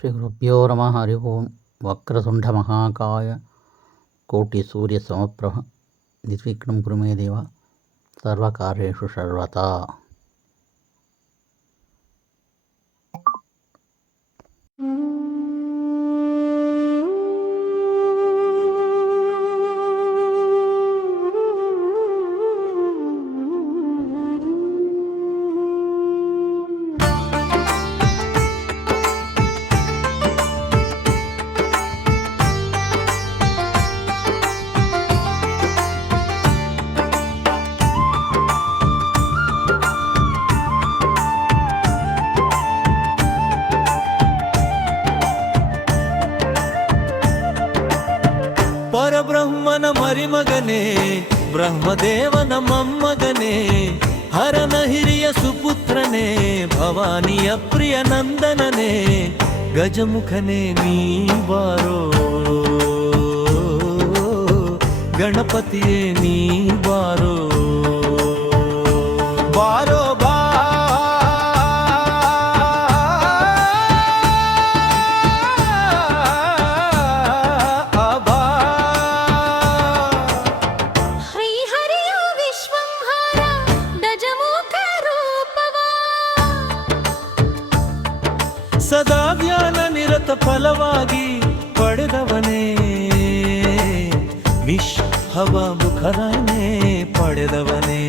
ಶ್ರೀಗುರುಭ್ಯೋ ನಮಃ. ಹರಿ ಓಂ. ವಕ್ರತುಂಡ ಮಹಾಕಾಯ ಕೋಟಿ ಸೂರ್ಯ ಸಮಪ್ರಭ ನಿರ್ವಿಘ್ನಂ ಕುರು ಮೇ ದೇವ ಸರ್ವಕಾರ್ಯೇಷು ಸರ್ವತಾ. ಪರಬ್ರಹ್ಮನ ಮರಿಮಗನೇ, ಬ್ರಹ್ಮದೇವನ ಮೊಮ್ಮಗನೇ, ಹರನ ಹಿರಿಯ ಸುಪುತ್ರನೇ, ಭವಾನಿಯ ಪ್ರಿಯ ನಂದನನೇ, ಗಜಮುಖನೇ ನೀ ಬಾರೋ, ಗಣಪತಿಯೇ ನೀ ಬಾರೋ, ಬಾರೋ ಬಾ. ಸದಾ ಜ್ಞಾನ ನಿರತ ಫಲವಾಗಿ ಪಡೆದವನೇ, ವಿಶ್ವ ಮುಖರನೇ ಪಡೆದವನೇ,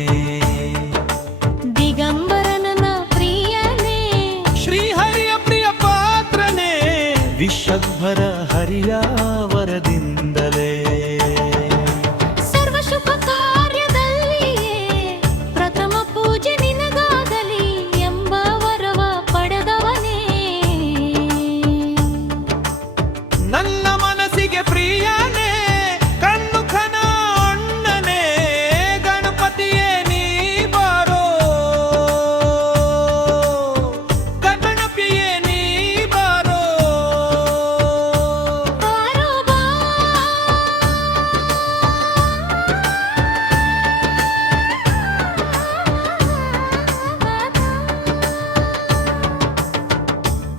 ದಿಗಂಬರನ ಪ್ರಿಯನೇ, ಶ್ರೀಹರಿಯ ಪ್ರಿಯ ಪಾತ್ರನೇ, ವಿಶ್ವಭರ ಹರಿಯ ವರದಿಂದಲೇ ಸರ್ವ ಶುಭ ಕಾರ್ಯದಲ್ಲಿಯೇ ಪ್ರಥಮ ಪೂಜೆ ನಿನಗಾಗಲಿ ಎಂಬ ವರವ ಪಡೆದವನೇ, ನನ್ನ ಮನಸ್ಸಿಗೆ ಪ್ರಿಯನೇ, ಕಣ್ಮುಖನ ಅಣ್ಣನೇ, ಗಣಪತಿಯೇ ನೀ ಬಾರೋ, ಗಣಪಿಯೇ ನೀ ಬಾರೋ, ಬಾರೋ ಬಾ.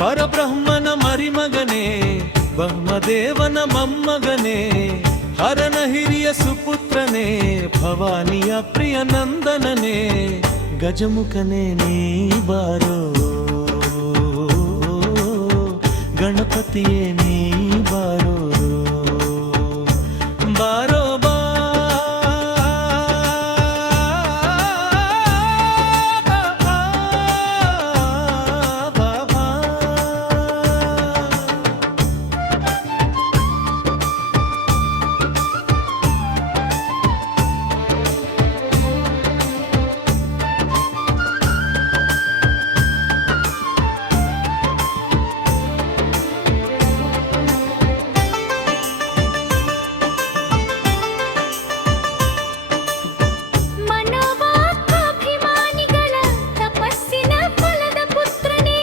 ಪರಬ್ರಹ್ಮನ ಮರಿಮಗನೇ, ಬ್ರಹ್ಮದೇವನ ಮೊಮ್ಮಗನೇ, ಹರನ ಹಿರಿಯ ಸುಪುತ್ರನೇ, ಭವಾನಿಯ ಪ್ರಿಯ ನಂದನನೇ, ಗಜಮುಖನೇ ನೀ ಬಾರೋ, ಗಣಪತಿಯೇ ನೀ ಬಾರೋ, ಬಾರೋ ಬಾ. ಮನೋವಾಕ್ಕಾಭಿಮಾನಿಗಳ ತಪಸ್ಸಿನ ಫಲದ ಪುತ್ರನೇ,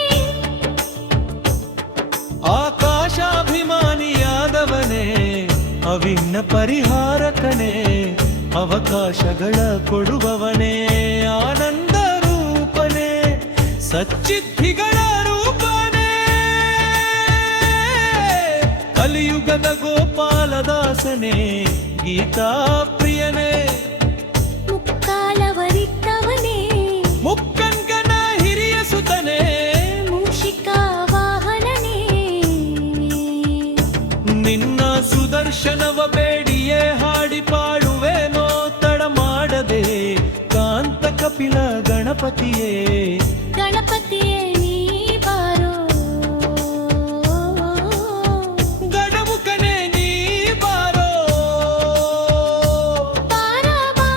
ಆಕಾಶಾಭಿಮಾನಿಯಾದವನೇ, ಅವಿನ್ನ ಪರಿಹಾರಕನೇ, ಅವಕಾಶಗಳ ಕೊಡುವವನೇ, ಆನಂದ ರೂಪನೇ, ಸಚ್ಚಿದ್ಧಿಗಳ ರೂಪನೇ, ಕಲಿಯುಗದ ಗೋಪಾಲದಾಸನೇ, ಗೀತಾ ಪ್ರಿಯನೇ, ಮುಕ್ಕಾಲವರಿತ್ತವನೇ, ಮುಕ್ಕಂಕನ ಹಿರಿಯ ಸುತನೇ, ಮೂಷಿಕಾ ವಾಹನನೇ, ನಿನ್ನ ಸುದರ್ಶನವ ಬೇಡಿಯೇ ಹಾಡಿ ಪಾಡುವೆನೋ ತಡ ಮಾಡದೆ, ಕಾಂತ ಕಪಿಲ ಗಣಪತಿಯೇ, ಗಣಪತಿಯೇ ನೀ ಬಾರೋ, ಗಣಮುಖನೇ ನೀ ಬಾರೋ, ಬಾರೋ ಬಾ.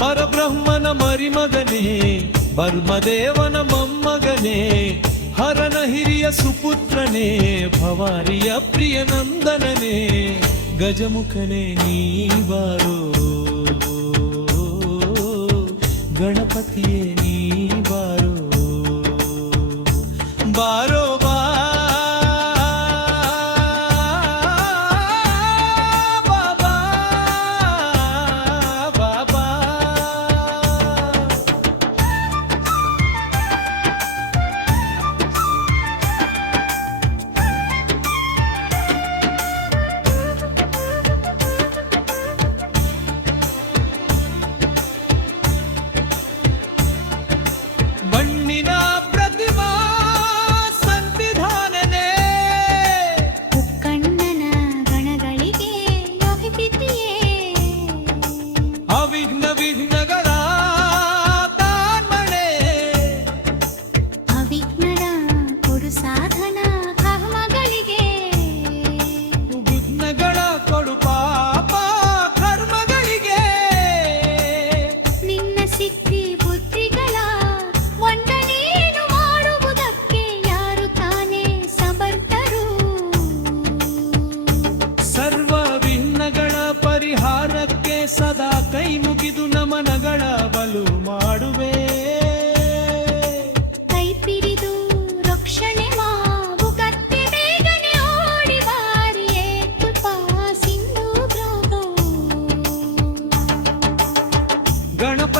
ಪರಬ್ರಹ್ಮನ ಮರಿಮಗನೇ, ಬ್ರಹ್ಮದೇವನ ಮೊಮ್ಮಗನೇ, ಹರನ ಹಿರಿಯ ಸುಪುತ್ರನೇ, ಭವಾನಿಯ ಪ್ರಿಯ ನಂದನನೇ, ಗಜಮುಖನೇ ನೀ ಬಾರೋ, ಗಣಪತಿಯೇ ನೀ ಬಾರೋ, ಬಾರೋ ಬಾ. ಬಾ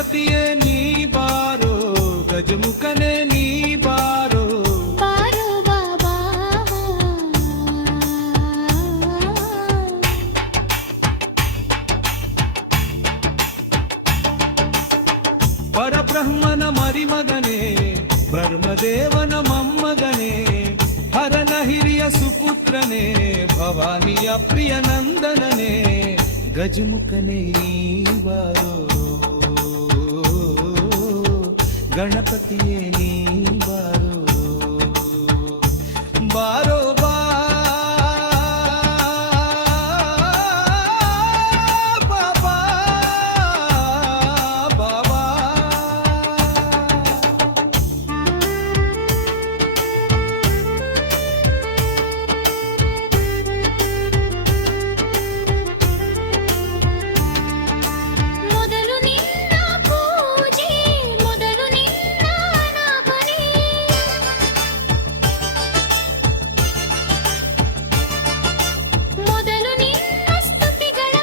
ಗಣಪತಿಯೇ ನೀ ಬಾರೋ ಗಜಮುಖನೇ ನೀ ಬಾರೋ ಬಾರೋ ಬಾಬಾ ಪರಬ್ರಹ್ಮನ ಮರಿಮಗನೇ ಬ್ರಹ್ಮದೇವನ ಮೊಮ್ಮಗನೇ ಹರನ ಹಿರಿಯ ಸುಪುತ್ರನೇ ಭವಾನಿಯ ಪ್ರಿಯ ನಂದನನೇ ಗಜಮುಖನೇ ನೀ ಬಾರೋ ಗಣಪತಿಯೇ ನೀ ಬಾರೋ ಬಾರೋ ಬಾ ಬಾಬಾ ಬಾಬಾ ಮೊದಲು ನಿನ್ನ ಪೂಜೆ ಮೊದಲು ನಿನ್ನ ನಾಮನೆ ಮೊದಲು ನಿನ್ನ ಸ್ತುತಿಗಳ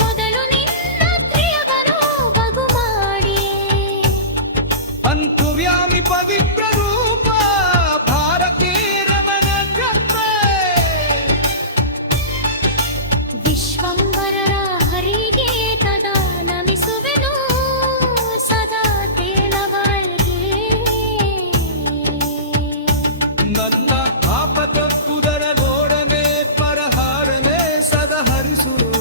ಮೊದಲು ನಿನ್ನ ಪ್ರಿಯವನು ಬಗು ಮಾಡಿ ಅಂತುವ್ಯಾಮಿ ಪವಿತ್ರ ರೂಪ ಭಾರತೀ ರಮಣ ವಿಶ್ವಂಬರರ ಹರಿಗೆ ತದಾ ನಮಿಸುವೆನು ಸದಾ ತೇಲವಳ್ಗೆ ನನ್ನ ಆಪದ ಕುದರ ಗೋಡನೆ ಪರಹಾರನೆ ಸದ ಹರಿಸುರು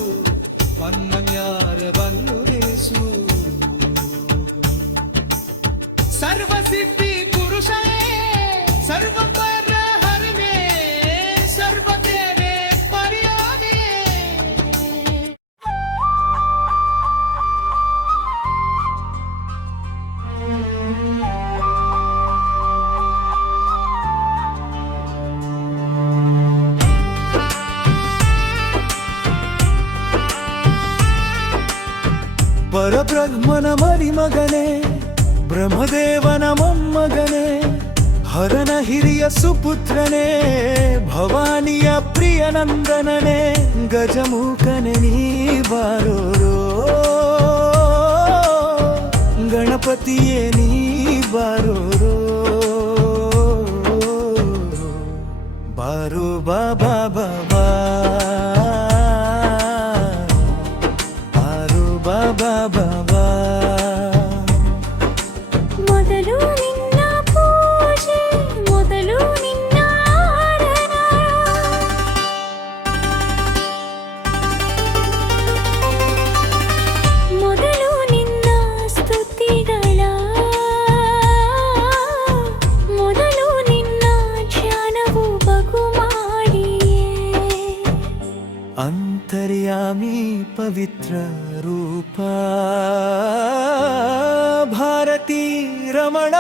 ಪನ್ನನ್ಯಾರ ಬಲ್ಲುರೇಸು ಸರ್ವಸಿದ್ಧಿ ಪುರುಷನೇ ಸರ್ವಪರ ಹರಿವೆ ಸರ್ವದೇವೆ ಪರ್ಯಾದೆ ಪರಬ್ರಹ್ಮನ ಮರಿಮಗನೇ ಬ್ರಹ್ಮದೇವನ ಮೊಮ್ಮಗನೇ ಹರನ ಹಿರಿಯ ಸುಪುತ್ರನೇ ಭವಾನಿಯ ಪ್ರಿಯ ನಂದನನೇ ಗಜಮುಖನೇ ನೀ ಬಾರೋ ಗಣಪತಿಯೇ ನೀ ಬಾರೋ ಬಾರೋ ಬಾಬಾ ಬಾಬಾ ಬಾರೋ ಬಾಬಾ ಬಾಬಾ ಮೊದಲು ನಿನ್ನ ಪೂಜೆ ಮೊದಲು ನಿನ್ನ ಆರಾಧನಾ ಮೊದಲು ನಿನ್ನ ಸ್ತುತಿಗಳ ಮೊದಲು ನಿನ್ನ ಧ್ಯಾನವು ಬಗು ಮಾಡಿಯೇ ಅಂತರ್ಯಾಮಿ ಪವಿತ್ರ ರೂಪ ಭಾರತೀ ರಮಣ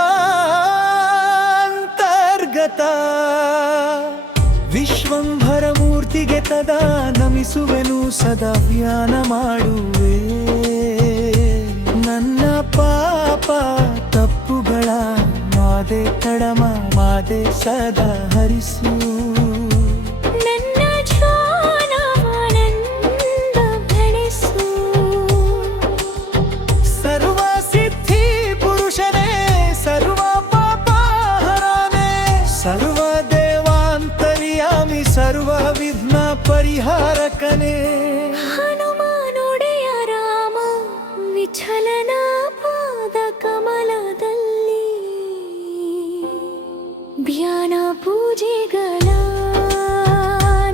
ಅಂತರ್ಗತ ವಿಶ್ವಂಭರ ಮೂರ್ತಿಗೆ ತದಾ ನಮಿಸುವೆನು ಸದಾ ವ್ಯಾನ ಮಾಡುವೆ ನನ್ನ ಪಾಪ ತಪ್ಪುಗಳ ಮಾದೆ ತಡಮ ಮಾದೆ ಸದಾ ಹರಿಸು ನನ್ನ ಜ್ಞಾನಾನಂದ ಬೆಳೆಸು ಸರ್ವ ಸಿದ್ಧಿ ಪುರುಷನೇ ಸರ್ವ ಪಾಪಹರನೇ ಸರ್ವ ದೇವಾಂತರ್ಯಾಮಿ ಸರ್ವ ವಿಘ್ನ ಪರಿಹಾರಕನೇ ಹನುಮಾನೊಡೆಯ ರಾಮ ವಿಠಲನ ಪಾದ ಕಮಲದಲ್ಲಿ ಧ್ಯಾನ ಪೂಜೆಗಳ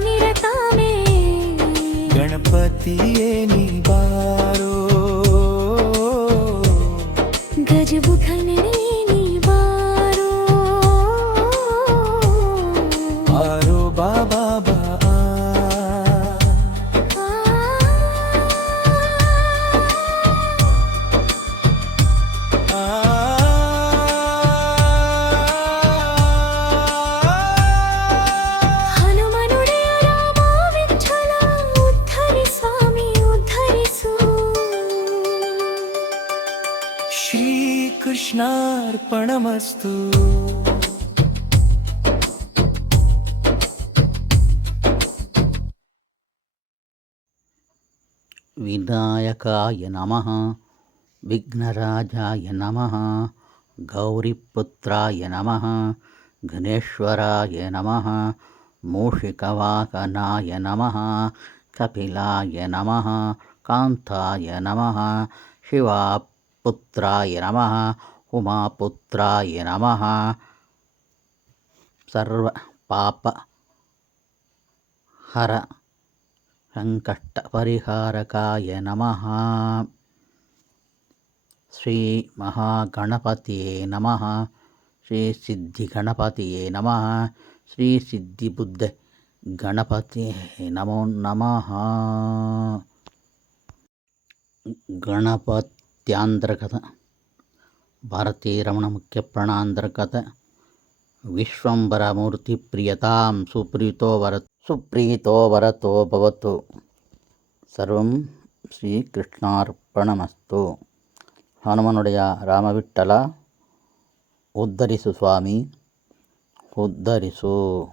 ನಿರತಾಮೇ ಗಣಪತಿಯೇ ನೀ ಬಾರೋ ಗಜಮುಖನೇ ನೀ ಬಾರೋ ಬಾರೋ ಬಾಬಾ ಬಾ ಹನುಮನುಡೆಯ ರಾಮ ವಿಠಲ ಉದ್ಧರಿ ಸ್ವಾಮಿ ಉದ್ಧರಿಸು ಶ್ರೀಕೃಷ್ಣಾರ್ಪಣಮಸ್ತು ವಿನಾಯಕಾಯ ನಮಃ. ವಿಘ್ನರಾಜಾಯ ನಮಃ. ಗೌರಿಪುತ್ರಾಯ ನಮಃ. ಘನೇಶ್ವರಾಯ ನಮಃ. ಮೂಷಿಕವಾಹನಾಯ ನಮಃ. ಕಪಿಲಾಯ ನಮಃ. ಕಾಂತಾಯ ನಮಃ. ಶಿವಪುತ್ರಾಯ ನಮಃ. ಉಮಾಪುತ್ರಾಯ ನಮಃ. ಸರ್ವ ಪಾಪ ಹರ ಸಂಕಷ್ಟ ಪರಿಹಾರಕಾಯ ನಮಃ. ಶ್ರೀ ಮಹಾಗಣಪತಿಯೇ ನಮಃ. ಶ್ರೀ ಸಿದ್ಧಿಗಣಪತಿಯೇ ನಮಃ. ಶ್ರೀ ಸಿದ್ಧಿಬುದ್ಧ ಗಣಪತಿಯೇ ನಮೋ ನಮಃ. ಗಣಪತ್ಯಾಂತರ್ಗತ ಭಾರತೀ ರಮಣ ಮುಖ್ಯ ಪ್ರಾಣಾಂತರ್ಗತ ವಿಶ್ವಂಬರ ಮೂರ್ತಿ ಪ್ರಿಯತಾಂ ಸುಪ್ರೀತೋ ವರತೋ ಭವತು. ಸರ್ವಂ ಶ್ರೀಕೃಷ್ಣಾರ್ಪಣಮಸ್ತು. ಹನುಮನುಡೆಯ ರಾಮವಿಠ್ಠಲ ಉದ್ಧರಿಸು ಸ್ವಾಮಿ, ಉದ್ಧರಿಸು.